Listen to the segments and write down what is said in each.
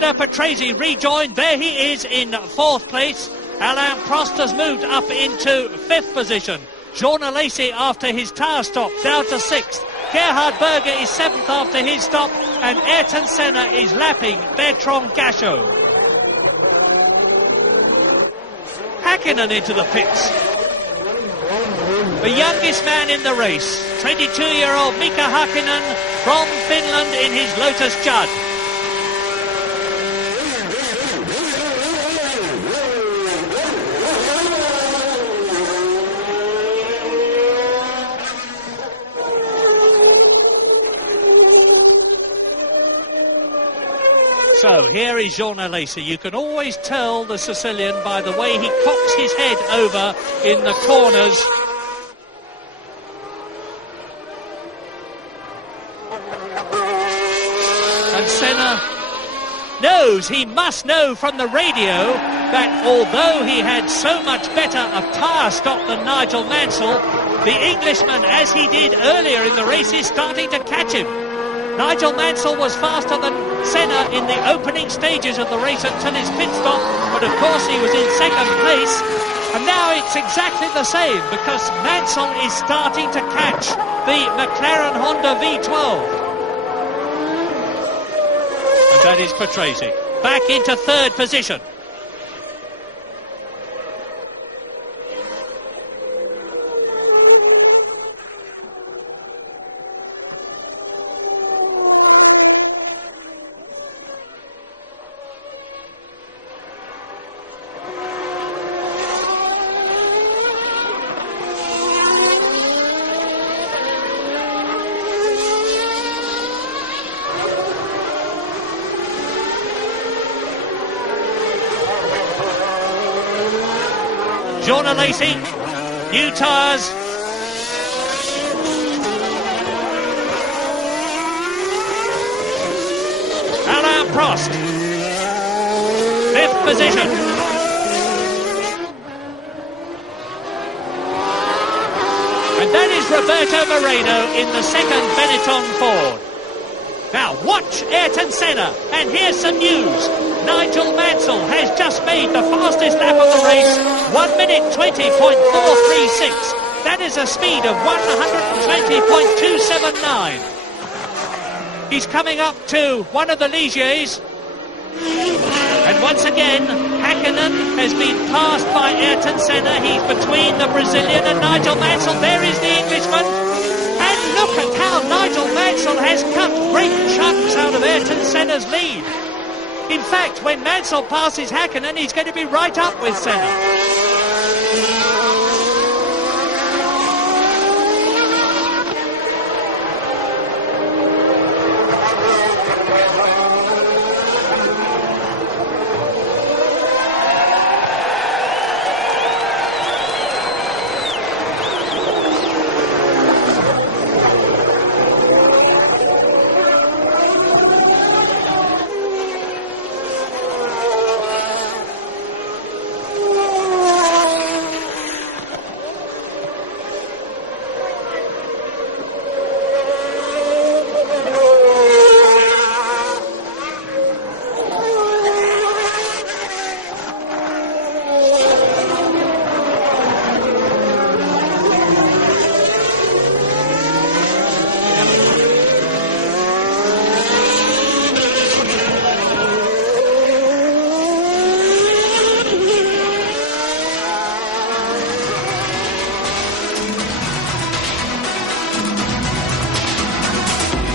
Patrese rejoined. There he is in 4th place. Alain Prost has moved up into 5th position. Jean Alesi, after his tyre stop, down to 6th. Gerhard Berger is 7th after his stop, and Ayrton Senna is lapping Bertrand Gachot. Häkkinen into the pits. The youngest man in the race, 22-year-old Mika Häkkinen from Finland in his Lotus Judd. So here is Jean Alesi. You can always tell the Sicilian by the way he cocks his head over in the corners. And Senna knows, he must know from the radio, that although he had so much better a tyre stop than Nigel Mansell, the Englishman, as he did earlier in the race, is starting to catch him. Nigel Mansell was faster than Senna in the opening stages of the race until his pit stop, but of course he was in 2nd place, and now it's exactly the same because Mansell is starting to catch the McLaren Honda V12. And that is Patrese back into 3rd position. Jean Alesi, new tyres. Alain Prost, 5th position. And that is Roberto Moreno in the 2nd Benetton Ford. Now watch Ayrton Senna, and here's some news. Nigel Mansell has just made the fastest lap of the race, 1 minute 20.436. That is a speed of 120.279. He's coming up to one of the Ligiers. And once again, Häkkinen has been passed by Ayrton Senna. He's between the Brazilian and Nigel Mansell. There is the Englishman. And look at how Nigel Mansell has cut great chunks out of Ayrton Senna's lead. In fact, when Mansell passes Häkkinen, he's going to be right up with Senna.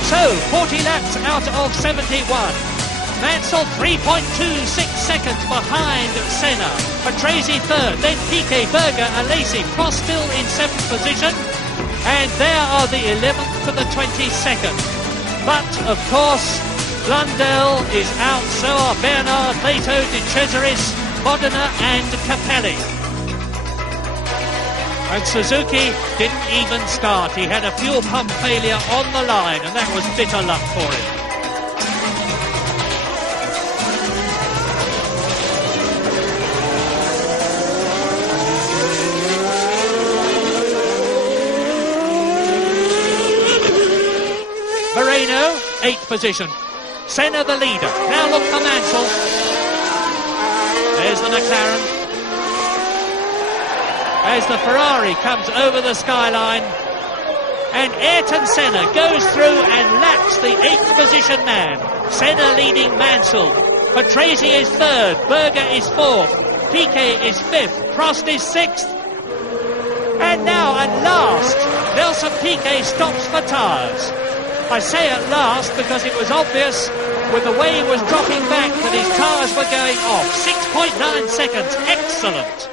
So, 40 laps out of 71. Mansell 3.26 seconds behind Senna. Patrese 3rd, then Piquet, Berger, Alesi, Prost still in 7th position. And there are the 11th to the 22nd. But, of course, Blundell is out, so are Bernard, Beto, De Cesaris, Modena and Capelli. And Suzuki didn't even start. He had a fuel pump failure on the line, and that was bitter luck for him. Moreno, 8th position. Senna the leader. Now look for Mansell. There's the McLaren. As the Ferrari comes over the skyline, and Ayrton Senna goes through and laps the 8th position man. Senna leading Mansell. Patrese is 3rd, Berger is 4th, Piquet is 5th, Prost is 6th. And now at last, Nelson Piquet stops for tyres. I say at last because it was obvious with the way he was dropping back that his tyres were going off. 6.9 seconds, excellent.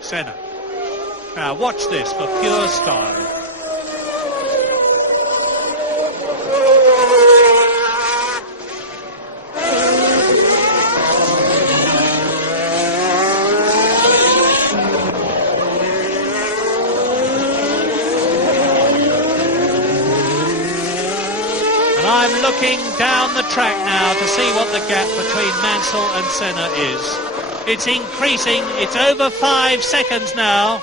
Senna. Now watch this for pure style. And I'm looking down the track now to see what the gap between Mansell and Senna is. It's increasing. It's over 5 seconds now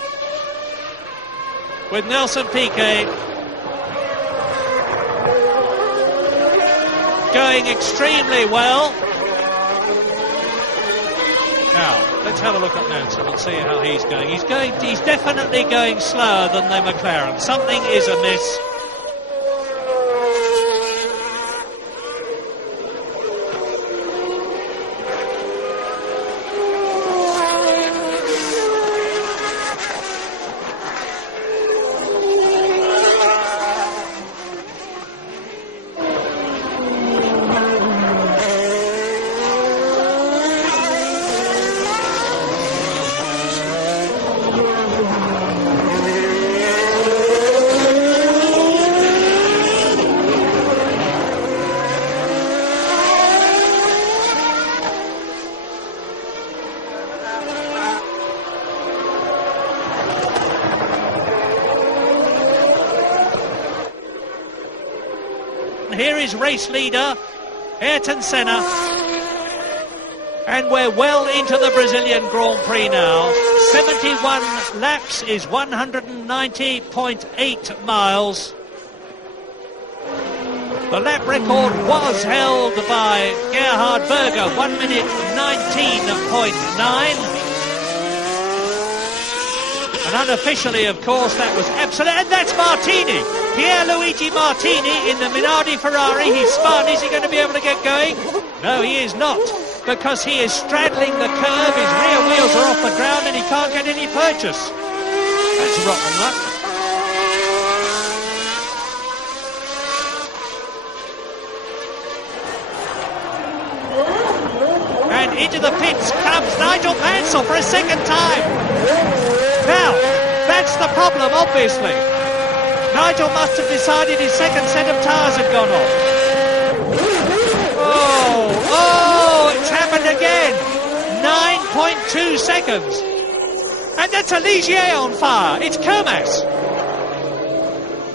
with Nelson Piquet going extremely well. Now, let's have a look at Mansell and see how he's going. He's definitely going slower than the McLaren. Something is amiss. Here is race leader Ayrton Senna, and we're well into the Brazilian Grand Prix now. 71 laps is 190.8 miles. The lap record was held by Gerhard Berger, 1 minute 19.9. And unofficially, of course, that was absolute. And that's Martini. Pierluigi Martini in the Minardi Ferrari. He's spun. Is he going to be able to get going? No, he is not, because he is straddling the curve. His rear wheels are off the ground and he can't get any purchase. That's rotten luck. And into the pits comes Nigel Mansell for a second time. Now, that's the problem, obviously. Nigel must have decided his second set of tyres had gone off. Oh, it's happened again. 9.2 seconds. And that's a Ligier on fire. It's Comas.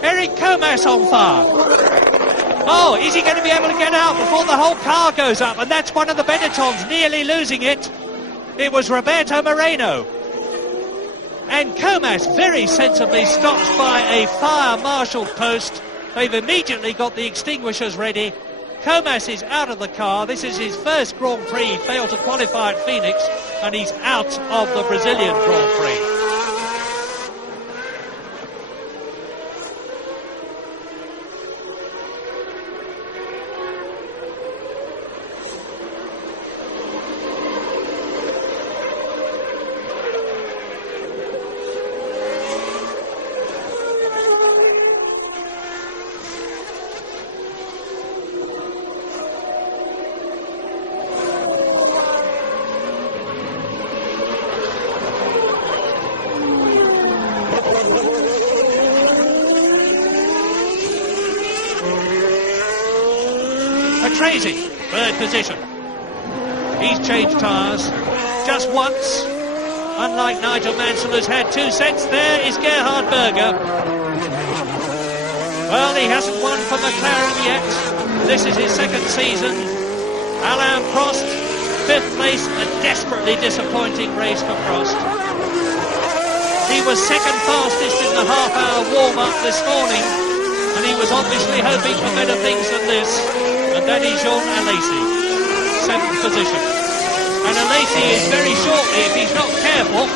Eric Comas on fire. Oh, is he going to be able to get out before the whole car goes up? And that's one of the Benettons nearly losing it. It was Roberto Moreno. And Comas very sensibly stops by a fire marshal post. They've immediately got the extinguishers ready. Comas is out of the car. This is his first Grand Prix. He failed to qualify at Phoenix, and he's out of the Brazilian Grand Prix. Patrese, third position. He's changed tyres just once. Unlike Nigel Mansell, who's had 2 sets, there is Gerhard Berger. Well, he hasn't won for McLaren yet. This is his second season. Alain Prost, 5th place, a desperately disappointing race for Prost. He was second fastest in the half-hour warm-up this morning, and he was obviously hoping for better things than this. And that is Jean Alesi, 7th position. And Alesi is very shortly, if he's not careful,